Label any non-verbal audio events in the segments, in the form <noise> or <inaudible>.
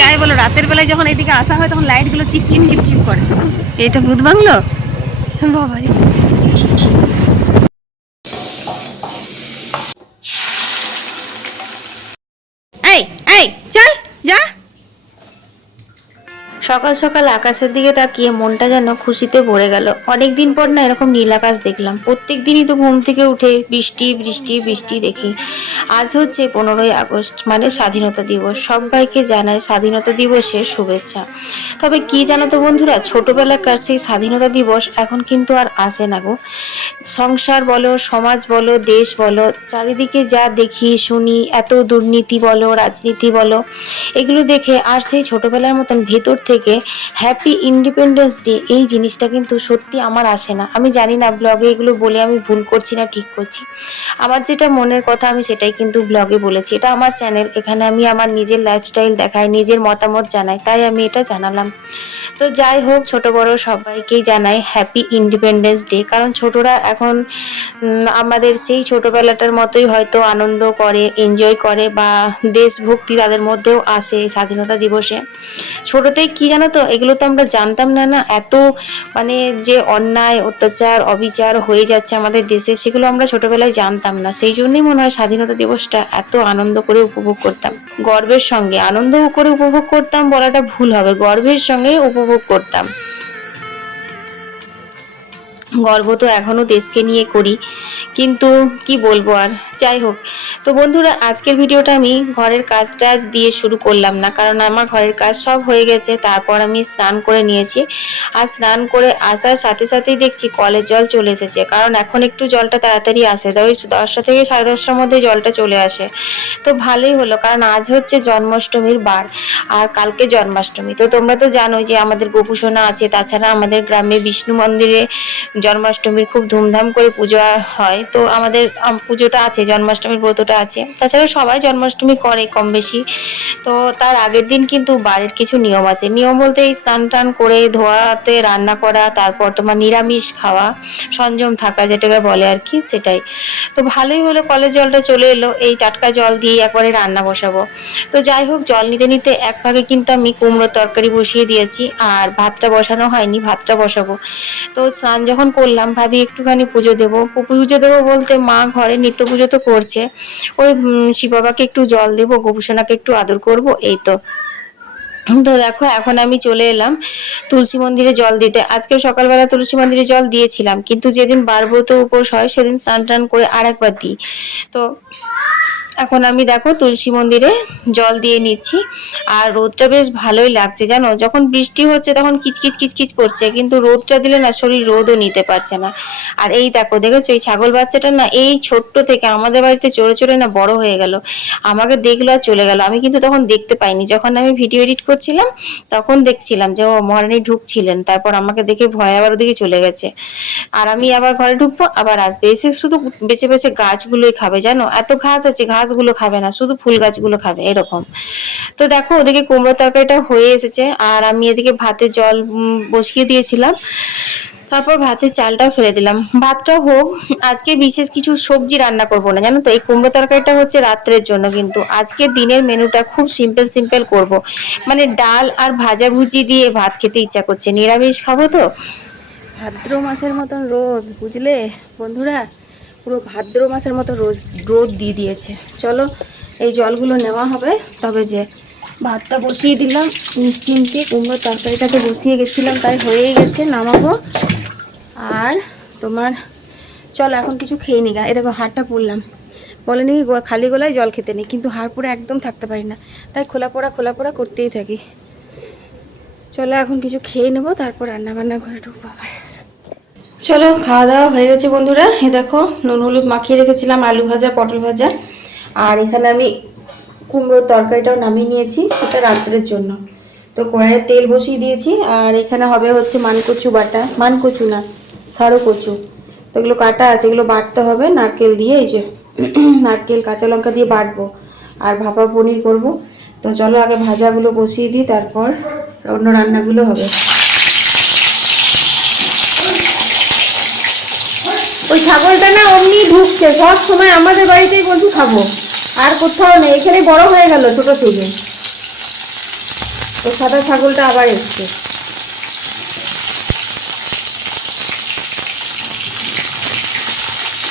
যাই বলো, রাতের বেলায় যখন এইদিকে আসা হয় তখন লাইটগুলো চিপচিপ চিপচিপ করে। এটা ভূত বাংলো? বাবারে এই এই চল যা সকাল সকাল আকাশের দিকে তাকিয়ে মনটা যেন খুশিতে ভরে গেল। অনেক দিন পর না এরকম নীল আকাশ দেখলাম। প্রত্যেক দিনই তো ঘুম থেকে উঠে বৃষ্টি বৃষ্টি বৃষ্টি দেখি। আজ হচ্ছে পনেরোই আগস্ট মানে স্বাধীনতা দিবস। সবাইকে জানায় স্বাধীনতা দিবসের শুভেচ্ছা। তবে কি জানো তো বন্ধুরা, ছোটবেলাকার সেই স্বাধীনতা দিবস এখন কিন্তু আর আসে না গো। সংসার বলো, সমাজ বলো, দেশ বলো, চারিদিকে যা দেখি, শুনি, এত দুর্নীতি বলো, রাজনীতি বলো, এগুলো দেখে আর সেই ছোটবেলার মতন ভেতর থেকে হ্যাপি ইন্ডিপেন্ডেন্স ডে এই জিনিসটা কিন্তু সত্যি আমার আসে না। আমি জানি না ব্লগে এগুলো বলে আমি ভুল করছি না, ঠিক করছি। আমার যেটা মনের কথা, আমি সেটাই কিন্তু ব্লগে বলেছি। এটা আমার চ্যানেল এখানে আমি আমার নিজের লাইফস্টাইল দেখাই, নিজের মতামত জানাই, তাই আমি এটা জানালাম। তো যাই হোক, ছোট বড় সবাইকেই জানাই হ্যাপি ইন্ডিপেন্ডেন্স ডে কারণ ছোটরা এখন আমাদের সেই ছোটবেলাটার মতোই হয়তো আনন্দ করে এনজয় করে, বা দেশভক্তি তাদের মধ্যেও আসে স্বাধীনতা দিবসে। ছোটতেই কি জানো তো? এগুলো তো আমরা জানতাম না না? এত মানে যে অন্যায়, অত্যাচার, অবিচার হয়ে যাচ্ছে আমাদের দেশে, সেগুলো আমরা ছোটবেলায় জানতাম না। সেই জন্যই মনে হয় স্বাধীনতা দিবসটা এত আনন্দ করে উপভোগ করতাম। গর্বের সঙ্গে আনন্দ করে উপভোগ করতাম, বলাটা ভুল হবে। গর্বের সঙ্গে উপভোগ করতাম। গর্ব তো এখনও দেশকে নিয়ে করি। কিন্তু কি বলব আর? যাই হোক। তো বন্ধুরা, আজকের ভিডিওটা আমি ঘরের কাজ টাজ দিয়ে শুরু করলাম না, কারণ আমার ঘরের কাজ সব হয়ে গেছে। তারপর আমি স্নান করে নিয়েছি। আর স্নান করে আসার সাথে সাথেই দেখছি কলের জল চলে এসেছে। কারণ এখন একটু জলটা তাড়াতাড়ি আসে। ওই দশটা থেকে সাড়ে দশটার মধ্যে জলটা চলে আসে। তো ভালোই হলো, কারণ আজ হচ্ছে জন্মাষ্টমীর বার। আর কালকে জন্মাষ্টমী। তো তোমরা তো জানোই যে আমাদের গোপুসোনা আছে, তাছাড়া আমাদের গ্রামে বিষ্ণু মন্দিরে জন্মাষ্টমীর খুব ধুমধাম করে পুজো হয়। তো আমাদের পুজোটা আছে, জন্মাষ্টমীর ব্রতটা আছে। তাছাড়া সবাই জন্মাষ্টমী করে কম বেশি। তো তার আগের দিন কিন্তু বাড়ির কিছু নিয়ম আছে। নিয়ম বলতে এই স্নান টান করে ধোয়াতে, রান্না করা, তারপর তোমার নিরামিষ খাওয়া সংযম থাকা যেটাকে বলে আর কি, সেটাই। তো ভালোই হলো, কলের জলটা চলে এলো। এই টাটকা জল দিয়ে একবারে রান্না বসাবো। তো যাই হোক, জল নিতে নিতে এক ভাগে কিন্তু আমি কুমড়োর তরকারি বসিয়ে দিয়েছি। আর ভাতটা বসানো হয়নি, ভাতটা বসাবো। তো স্নান যখন করলাম, ভাবি একটুখানি পুজো দেবো। পুজো দেবো বলতে মা ঘরে নিত্য পুজো তো করছে। ওই শিব বাবাকে একটু জল দেবো, গোপুসোনাকে একটু আদর করব, এই তো। তো দেখো, এখন আমি চলে এলাম তুলসী মন্দিরে জল দিতে। আজকে সকালবেলা তুলসী মন্দিরে জল দিয়েছিলাম, কিন্তু যেদিন বারব্রত উপোস হয়, সেদিন স্নান টান করে আর একবার দিই। তো এখন আমি দেখো তুলসী মন্দিরে জল দিয়ে নিচ্ছি। আর রোদটা বেশ ভালোই লাগছে, জানো? যখন বৃষ্টি হচ্ছে তখন কিচকিচ কিচকিচ করছে, কিন্তু রোদটা দিলে না শরীর রোদও নিতে পারছে না। আর এই দেখো, দেখেছ? এই ছাগল বাচ্চাটা না এই ছোট্ট থেকে আমাদের বাড়িতে চড়ে চড়ে না বড় হয়ে গেল। আমাকে দেখল আর চলে গেল। আমি কিন্তু তখন দেখতে পাইনি। যখন আমি ভিডিও এডিট করছিলাম, তখন দেখছিলাম যে, ও মহারানী ঢুকছিলেন। তারপর আমাকে দেখে ভয় আবার ওদিকে চলে গেছে। আর আমি আবার ঘরে ঢুকবো, আবার আসবে। এসে শুধু বেছে বেছে গাছগুলোই খাবে, জানো? এত ঘাস আছে ঘাসগুলো খাবে না, শুধু ফুল গাছগুলো খাবে, এরকম। তো দেখো, ওদিকে কুমড়ো তরকারিটা হয়ে এসেছে, আর আমি এদিকে ভাতে জল বসিয়ে দিয়েছিলাম। তারপর ভাতের চালটাও ফেলে দিলাম। ভাতটা হোক, আজকে বিশেষ কিছু সবজি রান্না করব না, জানো তো? এই কুমড়ো তরকারিটা হচ্ছে রাত্রের জন্য, কিন্তু আজকে দিনের মেনুটা খুব সিম্পল সিম্পল করব। মানে ডাল আর ভাজা ভুজি দিয়ে ভাত খেতে ইচ্ছা করছে। নিরামিষ খাব তো? ভাদ্র মাসের মতন রোদ, বুঝলে? বন্ধুরা পুরো ভাদ্র মাসের মতো রোদ রোদ দিয়ে দিয়েছে। চলো, এই জলগুলো নেওয়া হবে। তবে যে ভাতটা বসিয়ে দিলাম নিশ্চিন্তে কুমড়োর তরকারিটাকে বসিয়ে গেছিলাম, তাই হয়েই গেছে, নামাবো। আর তোমার, চলো এখন কিছু খেয়ে নি গা। এ দেখো, হাড়টা পড়লাম। বলেনি খালি গলায় জল খেতে নেই, কিন্তু হাড় পরে একদম থাকতে পারি না। তাই খোলা পোড়া খোলা পোড়া করতেই থাকি। চলো, এখন কিছু খেয়ে নেব, তারপর রান্না বান্না ঘরে ঢুকবো আবার। চলো, খাওয়া দাওয়া হয়ে গেছে বন্ধুরা। এ দেখো, নুন হলুদ মাখিয়ে রেখেছিলাম, আলু ভাজা, পটল ভাজা। আর এখানে আমি কুমড়োর তরকারিটাও নামিয়ে নিয়েছি, এটা রাত্রের জন্য। তো কড়াইয়ে তেল বসিয়ে দিয়েছি, আর এখানে হবে হচ্ছে মানকচু বাটা। মানকচু না সারো কচু তো এগুলো কাটা আছে, এগুলো বাটতে হবে নারকেল দিয়ে, এই যে <clears throat> নারকেল, কাঁচা লঙ্কা দিয়ে বাটবো। আর ভাপা পনির করব। তো চলো, আগে ভাজাগুলো বসিয়ে দিই, তারপর অন্য রান্নাগুলো হবে। ছাগলটা না অমনি ঢুকছে, সব সময় আমাদের বাড়িতেই বলছি খাব। আর কোথাও নেই, এখানে বড় হয়ে গেল ছোট থেকে। তো সাদা ছাগলটা আবার এসছে।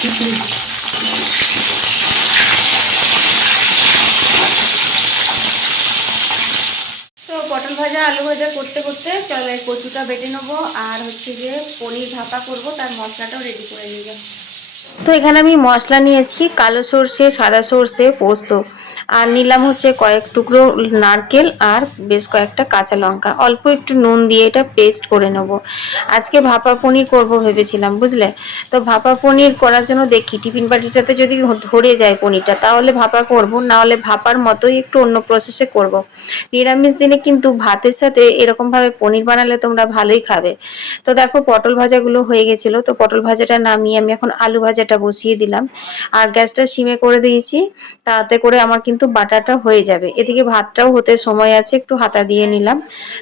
তো পটল ভাজা, আলু ভাজা করতে করতে চলো কচুটা বেটে নেব। আর হচ্ছে যে পনির ভাপা করব, তার মশলাটাও রেডি করে নিয়ে তো এখানে আমি মশলা নিয়েছি, কালো সর্ষে, সাদা সর্ষে, পোস্ত। আর নিলাম হচ্ছে কয়েক টুকরো নারকেল আর বেশ কয়েকটা কাঁচা লঙ্কা। অল্প একটু নুন দিয়ে এটা পেস্ট করে নেব। আজকে ভাপা পনির করব ভেবেছিলাম, বুঝলে? তো ভাপা পনির করার জন্য দেখি, টিফিন বাটিটাতে যদি ধরে যায় পনিরটা, তাহলে ভাপা করব, না হলে ভাপার মতোই একটু অন্য প্রসেসে করব। নিরামিষ দিনে কিন্তু ভাতের সাথে এরকমভাবে পনির বানালে তোমরা ভালোই খাবে। তো দেখো পটল ভাজাগুলো হয়ে গেছিল, তো পটল ভাজাটা নামিয়ে আমি এখন আলু ভাজাটা বসিয়ে দিলাম। আর গ্যাসটা সিমে করে দিয়েছি, তাতে করে আমার কিন্তু বাটাটা হয়ে যাবে। এদিকে ভাতটাও হতে সময় আছে, একটু হাতা দিয়ে নিলাম।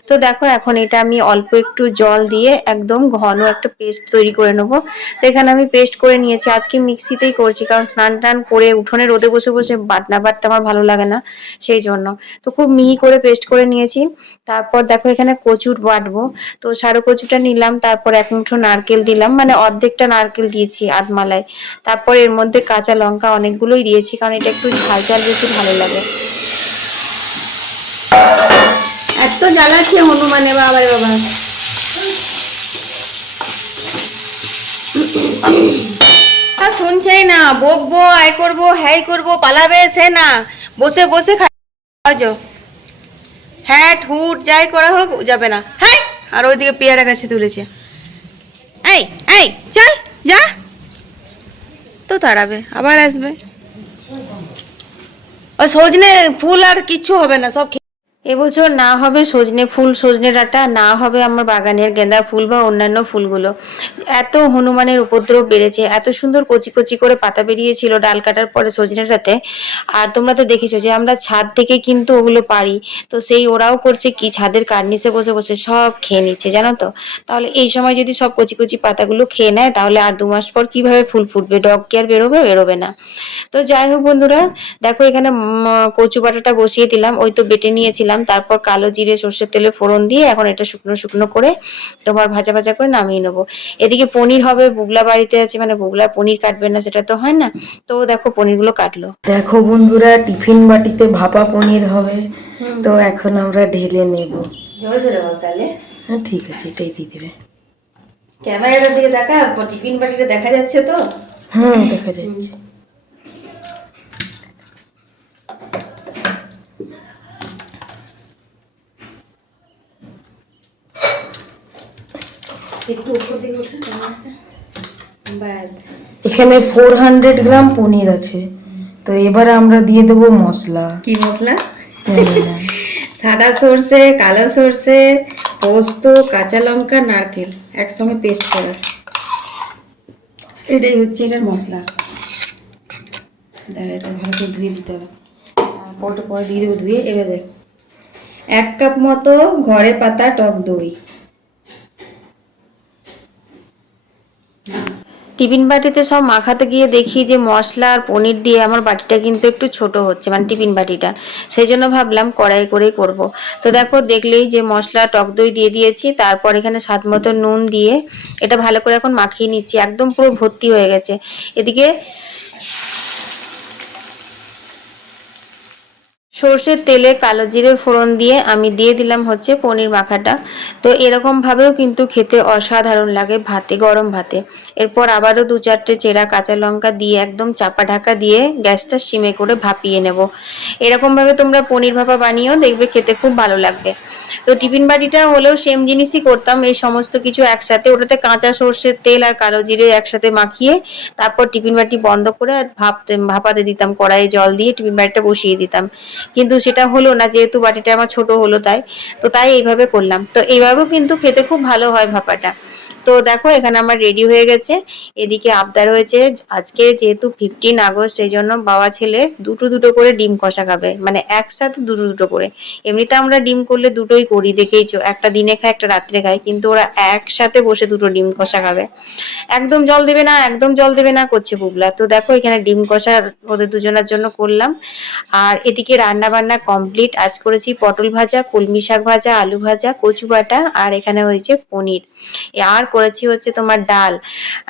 তো দেখো, এখন এটা আমি অল্প একটু জল দিয়ে একদম ঘন একটা পেস্ট তৈরি করে নেব। তো এখানে আমি পেস্ট করে নিয়েছি, আজকে মিক্সিতেই করছি, কারণ স্নান টান করে উঠোনে রোদে বসে বসে বাটনা বাটতে আমার ভালো লাগে না, সেই জন্য। তো খুব মিহি করে পেস্ট করে নিয়েছি। তারপর দেখো, এখানে কচুর বাটবো। তো সারু কচুটা নিলাম, তারপর এক মুঠো নারকেল দিলাম। মানে অর্ধেকটা নারকেল দিয়েছি আধমালায়। তারপর এর মধ্যে কাঁচা লঙ্কা অনেকগুলোই দিয়েছি কারণ এটা একটু ঝাল ঝাল বেশি ভালো লাগে। এত জ্বালাচ্ছে হনুমানে বাবা রে বাবা। আর শুনছেই না বকবো আয় করব হ্যাই করব পালাবে সে না। বসে বসে খাওয়াজ হ্যাট হুট যাই করা হোক যাবে না। হ্যাঁ আর ওইদিকে পেয়ারা গাছে তুলেছে। এই এই চল যা। তো তাড়াবে আবার আসবে। ওই সজনে ফুল আর কিছু হবে না সব এবছর না হবে সজনে ফুল, সজনে ডাঁটা, না হবে আমার বাগানের গেঁদা ফুল বা অন্যান্য ফুলগুলো। এত হনুমানের উপদ্রব বেড়েছে, এত সুন্দর কচি কচি করে পাতা বেরিয়েছিল ডাল কাটার পরে সজনেটাতে আর তোমরা তো দেখেছ যে আমরা ছাদ থেকে কিন্তু ওগুলো পারি তো সেই ওরাও করছে কি ছাদের কার্নিসে বসে বসে সব খেয়ে নিচ্ছে, জানো তো? তাহলে এই সময় যদি সব কচি কচি পাতাগুলো খেয়ে নেয়, তাহলে আর দু মাস পর কীভাবে ফুল ফুটবে? ডগ কি আর বেরোবে? বেরোবে না। তো যাই হোক বন্ধুরা, দেখো এখানে কচু বাটাটা বসিয়ে দিলাম, ওই তো বেটে নিয়েছিলাম। তারপর কালো জিরে সর্ষের তেলে ফোড়ন দিয়ে এখন এটা শুকনো শুকনো করে তোমার ভাজা ভাজা করে নামিয়ে নেব। এদিকে পনির হবে বুগলা বাড়িতে আছে মানে বুগলা পনির কাটবে না সেটা তো হয় না। তো দেখো পনিরগুলো কাটলো। দেখো বন্ধুরা টিফিন বাটিতে ভাপা পনির হবে তো এখন আমরা ঢেলে নেব। জোরে জোরে বল তাহলে। হ্যাঁ ঠিক আছে এটাই দিয়ে দেবে। ক্যামেরাটার দিকে দেখা টিফিন বাটিটা দেখা যাচ্ছে তো? হুম দেখা যাচ্ছে। একটু উপর দিকে উঠে ব্যাস। এখানে ফোর হান্ড্রেড গ্রাম পনির আছে। তো এবার আমরা দিয়ে দেবো মশলা। কি মশলা? সাদা সর্ষে কালো সর্ষে পোস্ত কাঁচা লঙ্কা নারকেল একসঙ্গে পেস্ট করা। এটাই হচ্ছে এটার মশলা। দাঁড়া এটা ভালো করে ধুয়ে দিতে হবে। পরটা পরে দিয়ে দেবো ধুয়ে। এবার দেখ। এক কাপ মতো ঘরে পাতা টক দই। টিফিন বাটিতে সব মাখাতে গিয়ে দেখি যে মশলা আর পনির দিয়ে আমার বাটিটা কিন্তু একটু ছোট হচ্ছে মানে টিফিন বাটিটা। সেই জন্য ভাবলাম কড়াই করেই করব। তো দেখো দেখলেই যে মশলা, টক দই দিয়ে দিয়েছি, তারপর এখানে স্বাদ মতো নুন দিয়ে এটা ভালো করে এখন মাখিয়ে নিচ্ছি, একদম পুরো ভর্তি হয়ে গেছে। এদিকে সর্ষের তেলে কালো জিরে ফোড়ন দিয়ে আমি দিয়ে দিলাম হচ্ছে পনির মাখাটা। তো এরকমভাবেও কিন্তু খেতে অসাধারণ লাগে ভাতে, গরম ভাতে। এরপর আবারও দু চারটে চেরা কাঁচা লঙ্কা দিয়ে একদম চাপা ঢাকা দিয়ে গ্যাসটা সিমে করে ভাপিয়ে নেব। এরকমভাবে তোমরা পনির ভাপা বানিয়েও দেখবে খেতে খুব ভালো লাগবে। তো টিফিন বাটিটা হলেও সেম জিনিসই করতাম, এই সমস্ত কিছু একসাথে। ওটাতে কাঁচা সর্ষের তেল আর কালো জিরে একসাথে মাখিয়ে তারপর টিফিন বাটি বন্ধ করে ভাপ ভাপাতে দিতাম, কড়াইয়ে জল দিয়ে টিফিন বাটিটা বসিয়ে দিতাম। কিন্তু সেটা হলো না, যেহেতু বাটিটা আমার ছোট হলো তাই। তো তাই এইভাবে করলাম। তো এইভাবেও কিন্তু খেতে খুব ভালো হয় ভাপাটা। তো দেখো, এখানে আমার রেডি হয়ে গেছে। এদিকে আবদার হয়েছে, আজকে যেহেতু ফিফটিন আগস্ট, সেই জন্য বাবা ছেলে দুটো দুটো করে ডিম কষা খাবে। মানে একসাথে দুটো দুটো করে। এমনিতে আমরা ডিম করলে দুটোই করি, দেখেইছো? একটা দিনে খায়, একটা রাত্রে খায়। কিন্তু ওরা একসাথে বসে দুটো ডিম কষা খাবে। একদম জল দেবে না, একদম জল দেবে না, করছে বুবলা তো দেখো, এখানে ডিম কষা ওদের দুজনের জন্য করলাম। আর এদিকে রান্না রান্না বান্না কমপ্লিট আজ করেছি পটল ভাজা, কলমি শাক ভাজা, আলু ভাজা, কচু বাটা, আর এখানে হয়েছে পনির। আর করেছি হচ্ছে তোমার ডাল।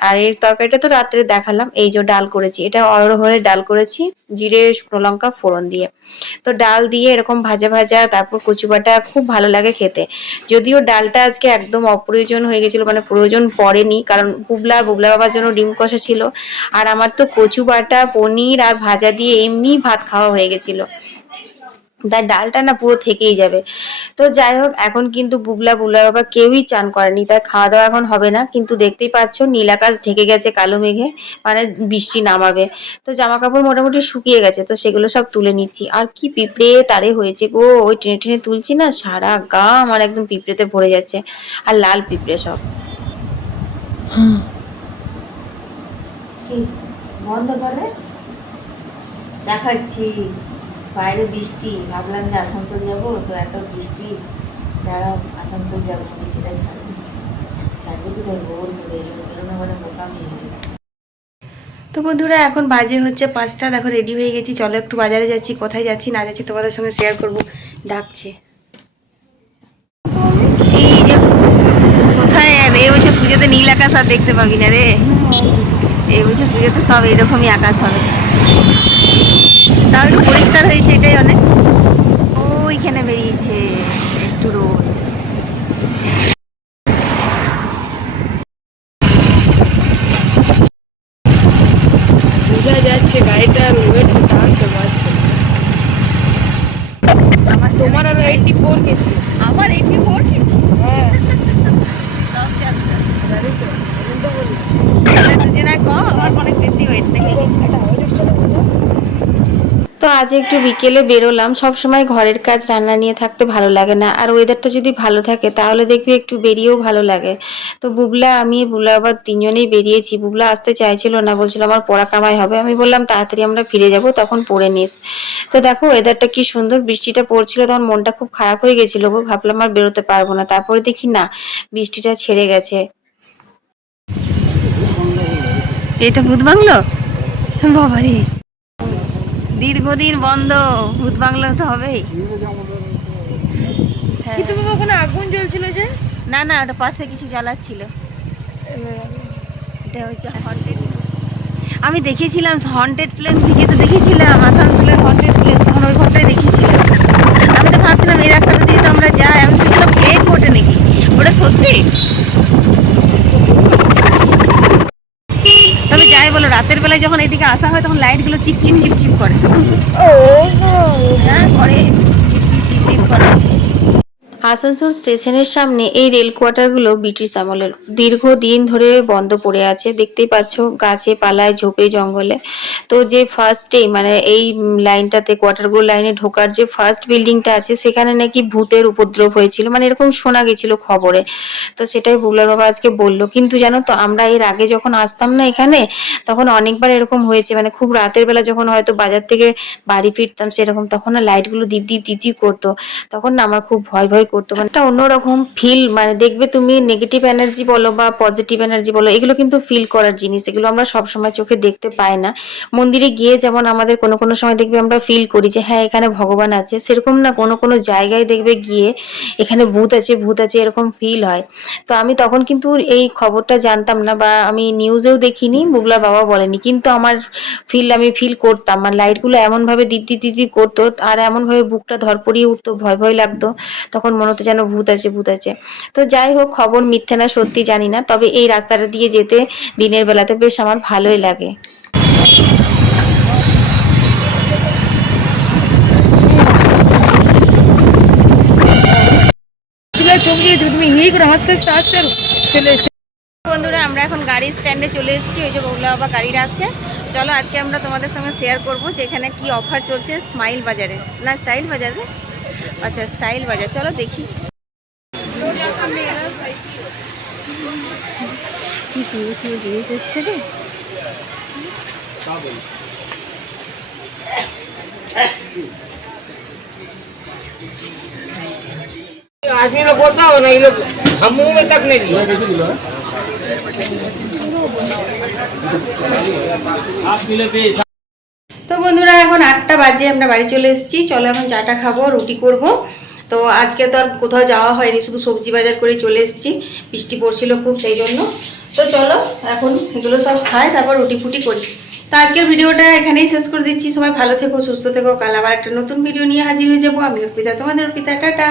আর এর তরকারিটা তো রাত্রে দেখালাম, এই যে ডাল করেছি। এটা অরহরের ডাল করেছি, জিরে, শুকনো লঙ্কা, ফোড়ন দিয়ে। তো ডাল দিয়ে এরকম ভাজা ভাজা, তারপর কচু বাটা খুব ভালো লাগে খেতে। যদিও ডালটা আজকে একদম অপ্রয়োজন হয়ে গেছিল মানে প্রয়োজন পড়েনি, কারণ বুবলা বুবলা বাবার জন্য ডিম কষা ছিল। আর আমার তো কচু বাটা, পনির আর ভাজা দিয়ে এমনি ভাত খাওয়া হয়ে গেছিল। তাই ডালটা না পুরো থেকেই যাবে। তো যাই হোক, এখন কিন্তু বুবলা বুবলা বাবা কেউই চান করেনি। তাই খাওয়া দাওয়া এখন হবে না, কিন্তু দেখতেই পাচ্ছ নীল আকাশ ঢেকে গেছে কালো মেঘে মানে বৃষ্টি নামাবে। তো জামা কাপড় মোটামুটি শুকিয়ে গেছে, তো সেগুলো সব তুলে নিচ্ছি। আর কি পিঁপড়ে তারে হয়েছে গো, ওই টেনে টেনে তুলছি না, সারা গা আমার একদম পিঁপড়েতে ভরে যাচ্ছে, আর লাল পিঁপড়ে সব। বন্ধ করে? চা খাচ্ছি। বাইরে বৃষ্টি, ভাবলাম যে আসানসোল যাব, তো এত বৃষ্টি, দাঁড়াও, আসানসোল যাব, বৃষ্টিটা ছাড়বে। ছাড়বে তাই করে এলো বেরোনো মানে বোকামি হয়ে গেল। তো বন্ধুরা, এখন বাজে হচ্ছে পাঁচটা। দেখো রেডি হয়ে গেছি। চলো, একটু বাজারে যাচ্ছি, কোথায় যাচ্ছি না যাচ্ছি তোমাদের সঙ্গে শেয়ার করব। ডাকছে। এই যে, কোথায়? আর এই বছর পুজোতে নীল আকাশ আর দেখতে পাবি না রে। এই বছর পুজোতে সব এরকমই আকাশ হবে। তাও পরিষ্কার হয়েছে এটাই অনেক ওইখানে বেরিয়েছে একটু রোদ বোঝা যাচ্ছে গাড়িটার ওয়েট টানতে পারছে আমার তোমার আরও এইটি ফোর কেজি আমার এইটি ফোর কেজি হ্যাঁ সব জানতাম জানি তো আমি তো বলি তাহলে দুজনের কম আমার অনেক বেশি ওয়েট নাকি একটা হয়ে চলে তো আজ একটু বিকেলে বেরোলাম। সব সময় ঘরের কাজ, রান্না নিয়ে থাকতে ভালো লাগে না। আর ওয়েদারটা যদি ভালো থাকে, তাহলে দেখবি একটু বেরিয়েও ভালো লাগে। তো বুবলা, আমি বুবলা আবার তিনজনেই বেরিয়েছি। বুবলা আসতে চাইছিল না, বলছিল আমার পড়া কামাই হবে। আমি বললাম, তাড়াতাড়ি আমরা ফিরে যাব, তখন পড়ে নিস। তো দেখো ওয়েদারটা কি সুন্দর, বৃষ্টিটা পড়ছিল, তখন মনটা খুব খারাপ হয়ে গেছিল গো। ভাবলাম আর বেরোতে পারব না। তারপরে দেখি না, বৃষ্টিটা ছেড়ে গেছে। এটা ভূত বাংলো? বাবারে। দীর্ঘদিন বন্ধ ভূত বাংলো তো হবেই। হ্যাঁ। কিন্তু বাবা ওখানে আগুন জ্বলছিল যে? না না ওটা পাশে কিছু জ্বালাচ্ছিল। এটা হচ্ছে হন্টেড আমি দেখেছিলাম হন্টেড প্লেস লিখে তো দেখেছিলাম আসানসোলের হন্টেড প্লেস তখন ওই ঘরটাই দেখেছিলাম আমি তো ভাবছিলাম এই রাস্তাটা দিয়ে তো আমরা যাই আমি ভেবেছিলাম ফেক ওটা নাকি? ওটা সত্যি? তবে যাই বলো রাতের বেলায় যখন এদিকে আসা হয় তখন লাইটগুলো চিপ চিপ চিপ চিপ করে। হ্যাঁ করে চিপ করে। আসানসোল স্টেশনের সামনে এই রেল কোয়ার্টারগুলো ব্রিটিশ আমলের। দীর্ঘ দিন ধরে বন্ধ পড়ে আছে। দেখতেই পাচ্ছ, গাছে পালায়, ঝোপে, জঙ্গলে। তো যে ফার্স্টে মানে এই লাইনটাতে কোয়ার্টারগুলো লাইনে ঢোকার যে ফার্স্ট বিল্ডিংটা আছে, সেখানে নাকি ভূতের উপদ্রব হয়েছিল। মানে এরকম শোনা গেছিল খবরে। তো সেটাই বুবলার বাবা আজকে বলল। কিন্তু জানো তো, আমরা এর আগে যখন আসতাম না এখানে, তখন অনেকবার এরকম হয়েছে। মানে খুব রাতের বেলা যখন হয়তো বাজার থেকে বাড়ি ফিরতাম সেরকম, তখন না লাইটগুলো ডিপ ডিপ ডিপ ডিপ করতো। তখন না আমার খুব ভয় ভয় করতো মানে একটা অন্যরকম ফিল মানে দেখবে তুমি নেগেটিভ এনার্জি বলো বা পজিটিভ এনার্জি বলো, এগুলো কিন্তু ফিল করার জিনিস। এগুলো আমরা সবসময় চোখে দেখতে পাই না। মন্দিরে গিয়ে যেমন আমাদের কোনো কোনো সময় দেখবে আমরা ফিল করি যে হ্যাঁ এখানে ভগবান আছে। সেরকম না কোনো কোনো জায়গায় দেখবে গিয়ে এখানে ভূত আছে ভূত আছে, এরকম ফিল হয়। তো আমি তখন কিন্তু এই খবরটা জানতাম না বা আমি নিউজেও দেখিনি বুগলার বাবা বলেনি। কিন্তু আমার ফিল আমি ফিল করতাম। মানে লাইটগুলো এমনভাবে দীপ্তি দীপ্তি করতো আর এমনভাবে বুকটা ধরপড়িয়ে উঠতো, ভয় ভয় লাগতো। তখন মনে হতো যেন ভূত আছে ভূত আছে। তো যাই হোক, খবর মিথ্যে না, সত্যি জানি না। তবে এই রাস্তাটা দিয়ে যেতে দিনের বেলাতে বেশ আমার ভালোই লাগে। বন্ধুরা, আমরা এখন গাড়ির স্ট্যান্ডে চলে এসেছি। ওই যে বগুলা বাবা গাড়ি রাখছে। চলো, আজকে আমরা তোমাদের সঙ্গে শেয়ার করব যে এখানে কি অফার চলছে স্মাইল বাজারে। না স্টাইল বাজারে? আচ্ছা স্টাইল বাজার চলো দেখি কি সুন্দর সুন্দর জিনিস এসছে রে आदमी लोग बोलता हो ना ये लोग हम मुंह में तक नहीं दिए তো বন্ধুরা এখন আটটা বাজে, আমরা বাড়ি চলে এসেছি। চলো এখন চাটা খাব, রুটি করব। তো আজকে তো আর কোথাও যাওয়া হয়নি, শুধু সবজি বাজার করে চলে এসেছি। বৃষ্টি পড়ছিল খুব সেই জন্য। তো চলো, এখন এগুলো সব খাই, তারপর রুটি ফুটি করি। তো আজকের ভিডিওটা এখানেই শেষ করে দিচ্ছি। সবাই ভালো থেকো, সুস্থ থেকো। কাল আবার একটা নতুন ভিডিও নিয়ে হাজির হয়ে যাব। আমি অর্পিতা, তোমাদের অর্পিতা, টাটা।